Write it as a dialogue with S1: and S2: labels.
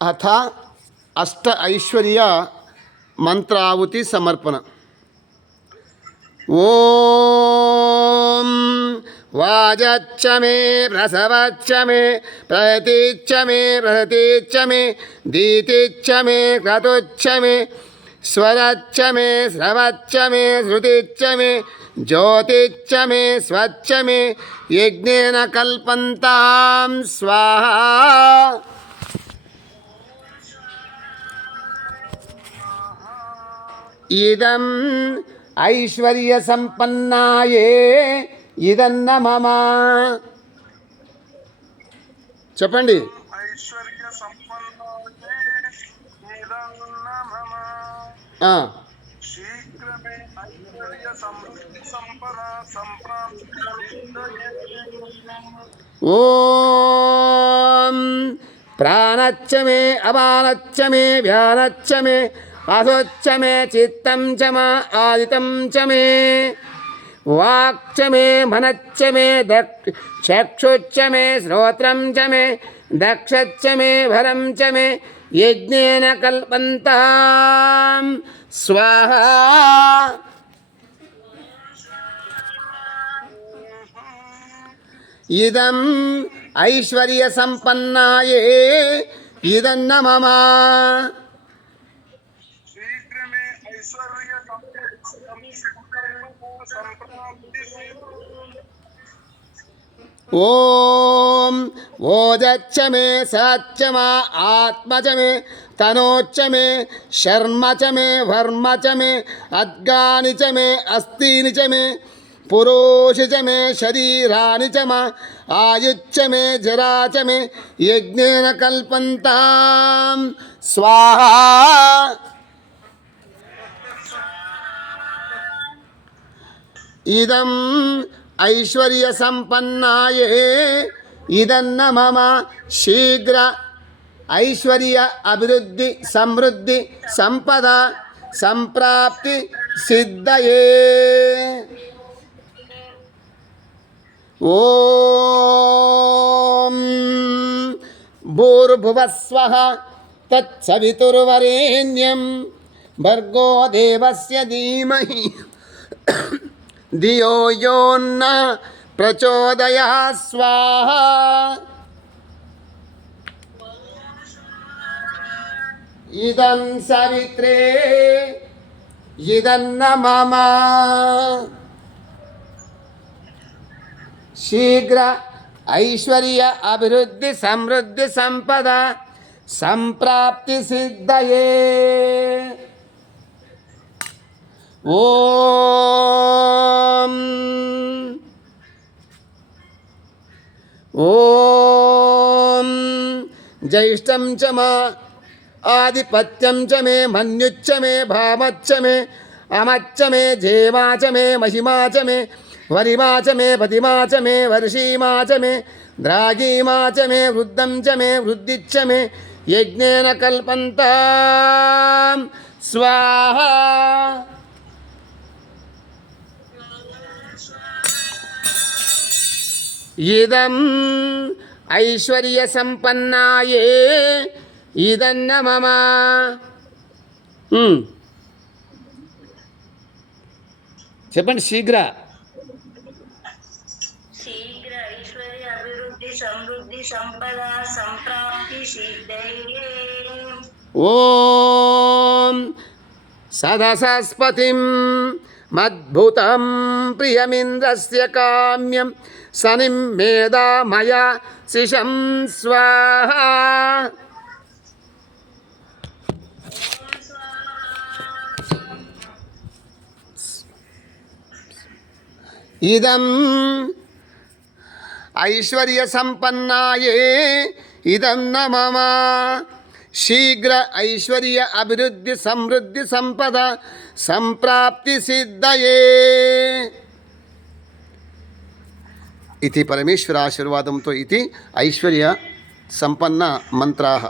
S1: అథ అష్ట ఐశ్వర్య మంత్రావుతి సమర్పణ ఓం వాజచ్చ మే ప్రసవచ్చ మే ప్రతిచ్చ మే ప్రతిచ్చ మే దీతిచ్చ మే క్రతుచ్చ మే స్వరచ్చ మే స్రవచ్చ మే శృతిచ్చ మే జ్యోతిచ్చ మే స్వచ్ఛ మే యజ్ఞేన కల్పంతాం స్వాహా ఇదం ఐశ్వర్య సంపన్నాయే ఇదన్న మమ చెప్పండి. ఓం ప్రాణచ్చ మే అపానచ్చ మే వ్యానచ్చ మే అసోచ్చ మే చిత్తం చ మా ఆదితం చ మే. వాక్చ మే మనచ్చ మే దక్ష చక్షుచ్చ మే శ్రోత్రం చ మే దక్షచ్చ మే భరం చ మే యజ్ఞేన కల్పంతాం. స్వాహా. ఇదం ఐశ్వర్య సంపన్నాయే ఇదన్న మమ
S2: శీఘ్రమే ఐశ్వర్య సంప్రాప్తి
S1: ఓం ఓజచ్చ మే సచ్చ మా ఆత్మచ మే తనోచ్చ మే శర్మ చ మే వర్మ చ మే అద్గాని చ మే అస్థీని చ మే పురోషి చ మే శరీరాని చ మా ఆయుచ్చ మే జరా చ మే యజ్ఞేన కల్పంతాం ఇదం ఐశ్వర్య సంపన్నాయే. ఇదన్న మమ శీఘ్ర ఐశ్వర్య అభివృద్ధి సమృద్ధి సంపద సంప్రాప్తి సిద్ధయే. ఓం భూర్భువస్వ తత్సవితుర్వరేణ్యం భర్గో దేవస్య ధీమహి. ధియో యోన్న ప్రచోదయా స్వాహా ఇదం సవిత్రే ఇదన్న మమ శీఘ్ర ఐశ్వర్య అభివృద్ధి సమృద్ధి సంపద సంప్రాప్తి సిద్ధయే ఓ ज्येष्ठ च मा आधिपत्यम च मे मनुच्च मे, भामच्च मे, अमच्च मे, जेमा च मे, महिमा च मे वरिमा च मे, पतिमा च मे, वर्षीमा च मे, द्रागीमा च मे, वृद्धं च मे, वृद्धिच्च मे, यज्ञेन कल्पन्ता स्वाहा। इदम् ఐశ్వర్య సంపన్నాయే ఇదన్న మమ. చెప్పండి శీఘ్ర.
S3: సమృద్ధి సంపద సంప్రాప్తి సిద్ధయే
S1: ఓం సదసస్పతిం మద్భుతం ప్రియమింద్రస్య కామ్యం సనిం మేధామయ శిశం స్వాహ ఇదం ఐశ్వర్య సంపన్నాయే ఇదం నమమా శీఘ్ర ఐశ్వర్య అభివృద్ధి సమృద్ధి సంపద సంప్రాప్తి సిద్ధయే ఇది పరమేశ్వర ఆశీర్వాదంతో ఇది ఐశ్వర్య సంపన్న మంత్రాः